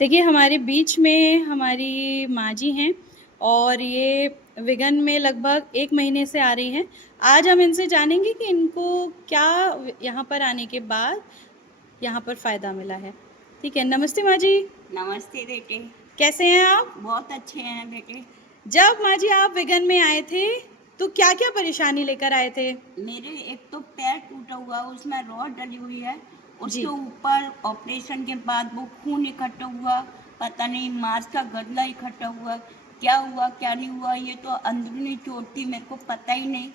देखिए, हमारे बीच में हमारी माँ जी हैं और ये विगन में लगभग 1 महीने से आ रही हैं। आज हम इनसे जानेंगे कि इनको क्या यहाँ पर आने के बाद यहाँ पर फ़ायदा मिला है। ठीक है, नमस्ते माँ जी, नमस्ते बेटे। कैसे हैं आप? बहुत अच्छे हैं बेटे। जब माँ जी आप विगन में आए थे, तो क्या-क्या परेशानी लेकर आए थे? मेरे एक तो पैर टूटा हुआ, उसमें रॉड डली हुई है। उसके जी, ऊपर ऑपरेशन के बाद वो खून इकट्ठा हुआ, पता नहीं मांस का गदला इकट्ठा हुआ क्या नहीं हुआ, ये तो अंदरूनी चोट थी, मेरे को पता ही नहीं।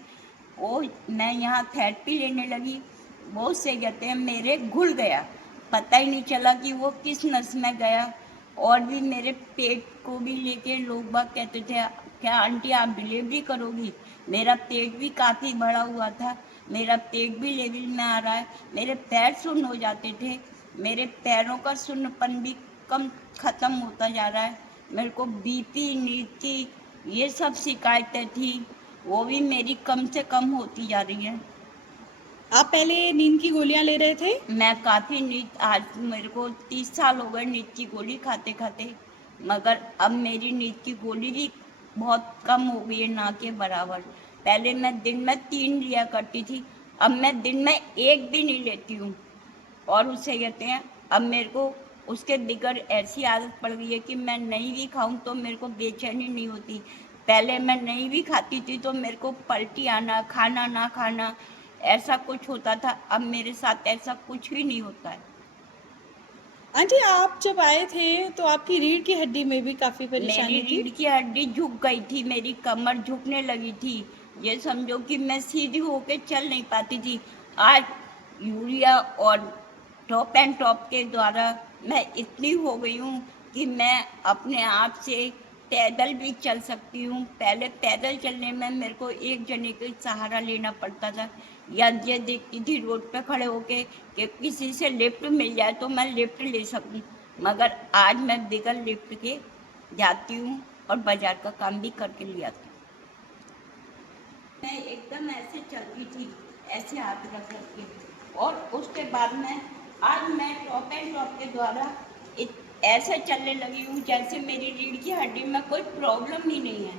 और मैं यहाँ थेरेपी लेने लगी, बहुत से कहते हैं मेरे घुल गया, पता ही नहीं चला कि वो किस नस में गया। और भी मेरे पेट को भी लेके लोग बाग कहते थे क्या आंटी आप डिलीवरी करोगी। मेरा पेट भी काफ़ी बड़ा हुआ था, मेरा पेट भी लेवल में आ रहा है। मेरे पैर सुन्न हो जाते थे, मेरे पैरों का सुन्नपन भी कम ख़त्म होता जा रहा है। मेरे को बीपी नींद की ये सब शिकायतें थी, वो भी मेरी कम से कम होती जा रही है। आप पहले नींद की गोलियाँ ले रहे थे? मैं काफ़ी नींद, आज मेरे को 30 साल हो गए नींद की गोली खाते खाते, मगर अब मेरी नींद की गोली भी बहुत कम हो गई है, ना के बराबर। पहले मैं दिन में 3 लिया करती थी, अब मैं दिन में 1 भी नहीं लेती हूँ। और उससे कहते हैं अब मेरे को उसके बगैर ऐसी आदत पड़ गई है कि मैं नहीं भी खाऊं तो मेरे को बेचैनी नहीं होती। पहले मैं नहीं भी खाती थी तो मेरे को पलटी आना, खाना ना खाना, ऐसा कुछ होता था। अब मेरे साथ ऐसा कुछ भी नहीं होता है। आंटी आप जब आए थे, तो आपकी रीढ़ की हड्डी में भी काफ़ी मेरी परेशानी थी? रीढ़ की हड्डी झुक गई थी, मेरी कमर झुकने लगी थी, ये समझो कि मैं सीधी होके चल नहीं पाती थी। आज यूरिया और टॉप एंड टॉप के द्वारा मैं इतनी हो गई हूँ कि मैं अपने आप से पैदल भी चल सकती हूँ। पहले पैदल चलने में मेरे को एक जने का सहारा लेना पड़ता था, या ये देखती थी रोड पे खड़े होके कि किसी से लिफ्ट मिल जाए तो मैं लिफ्ट ले सकूँ, मगर आज मैं बगैर लिफ्ट के जाती हूँ और बाजार का काम भी करके ले आती हूँ। मैं एकदम ऐसे चलती थी, ऐसे हाथ रख रख के, और उसके बाद में आज मैं टॉप एंड टॉप के द्वारा ऐसे चलने लगी हूँ जैसे मेरी रीढ़ की हड्डी में कोई प्रॉब्लम ही नहीं है।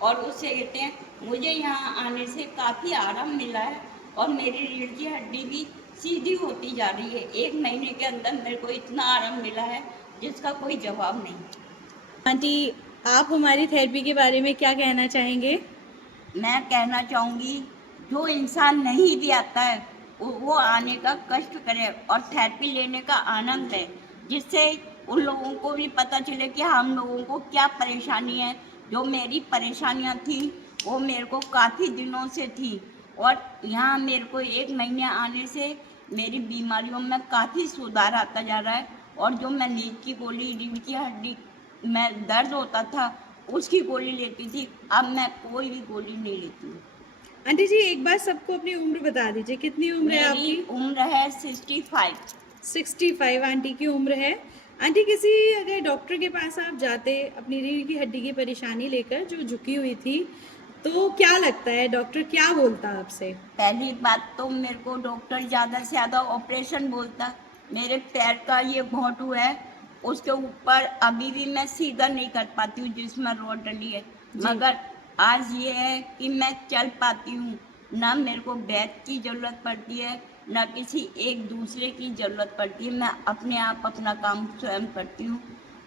और उससे कहते हैं मुझे यहाँ आने से काफ़ी आराम मिला है और मेरी रीढ़ की हड्डी भी सीधी होती जा रही है। 1 महीने के अंदर मेरे को इतना आराम मिला है जिसका कोई जवाब नहीं। आंटी आप हमारी थेरेपी के बारे में क्या कहना चाहेंगे? मैं कहना चाहूँगी जो इंसान नहीं भी आता है वो आने का कष्ट करे और थेरेपी लेने का आनंद है, जिससे उन लोगों को भी पता चले कि हम लोगों को क्या परेशानी है। जो मेरी परेशानियाँ थी वो मेरे को काफ़ी दिनों से थी, और यहाँ मेरे को 1 महीने आने से मेरी बीमारियों में काफ़ी सुधार आता जा रहा है। और जो मैं नींद की गोली, रीढ़ की हड्डी में दर्द होता था उसकी गोली लेती थी, अब मैं कोई भी गोली नहीं लेती हूँ। आंटी जी एक बार सबको अपनी उम्र बता दीजिए, कितनी उम्र है मेरी आपकी? उम्र है 65। 65 आंटी की उम्र है। आंटी किसी अगर डॉक्टर के पास आप जाते अपनी रीढ़ की हड्डी की परेशानी लेकर जो झुकी हुई थी, तो क्या लगता है डॉक्टर क्या बोलता आपसे? पहली बात तो मेरे को डॉक्टर ज़्यादा से ज़्यादा ऑपरेशन बोलता। मेरे पैर का ये घोंटू है, उसके ऊपर अभी भी मैं सीधा नहीं कर पाती हूँ जिसमें रॉड डली है, जी। मगर आज ये है कि मैं चल पाती हूँ। ना मेरे को वैद्य की ज़रूरत पड़ती है, ना किसी एक दूसरे की ज़रूरत पड़ती है, मैं अपने आप अपना काम स्वयं करती हूँ।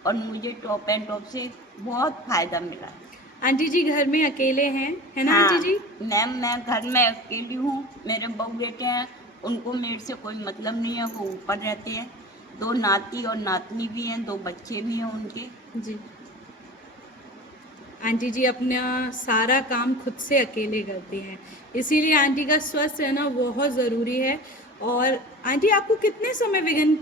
और मुझे टॉप एंड टॉप से बहुत फ़ायदा मिला है। आंटी जी घर में अकेले हैं, है ना आंटी हाँ जी? मैम, मैं घर में अकेली हूँ, मेरे बहू बेटे हैं, उनको मेरे से कोई मतलब नहीं है, वो ऊपर रहते हैं। 2 नाती और नातनी भी हैं, 2 बच्चे भी हैं उनके। जी। आंटी जी अपना सारा काम खुद से अकेले करती हैं, इसीलिए आंटी का स्वस्थ रहना बहुत ज़रूरी है। और आंटी आपको कितने समय विघन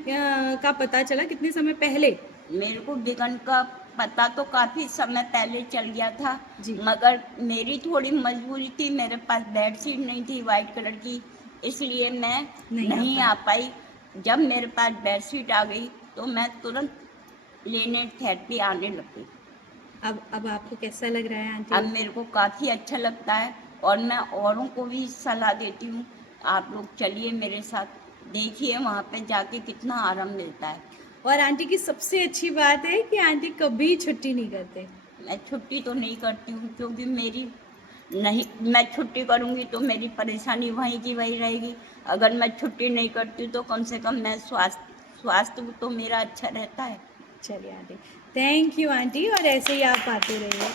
का पता चला, कितने समय पहले? मेरे को विगन का पता तो काफ़ी समय पहले चल गया था, जी। मगर मेरी थोड़ी मजबूरी थी, मेरे पास बेडशीट नहीं थी वाइट कलर की, इसलिए मैं नहीं आ नहीं पाए। आ पाई। जब मेरे पास बेडशीट आ गई तो मैं तुरंत लेने थेरेपी आने लग गई। अब आपको कैसा लग रहा है अब आंटी? मेरे को काफ़ी अच्छा लगता है, और मैं औरों को भी सलाह देती हूँ, आप लोग चलिए मेरे साथ, देखिए वहाँ पे जाके कितना आराम मिलता है। और आंटी की सबसे अच्छी बात है कि आंटी कभी छुट्टी नहीं करते। मैं छुट्टी तो नहीं करती हूँ क्योंकि मेरी नहीं, मैं छुट्टी करूँगी तो मेरी परेशानी वहीं की वहीं रहेगी। अगर मैं छुट्टी नहीं करती तो कम से कम मैं स्वास्थ्य तो मेरा अच्छा रहता है। चलिए आंटी, थैंक यू आंटी, और ऐसे ही आप आते रहिए।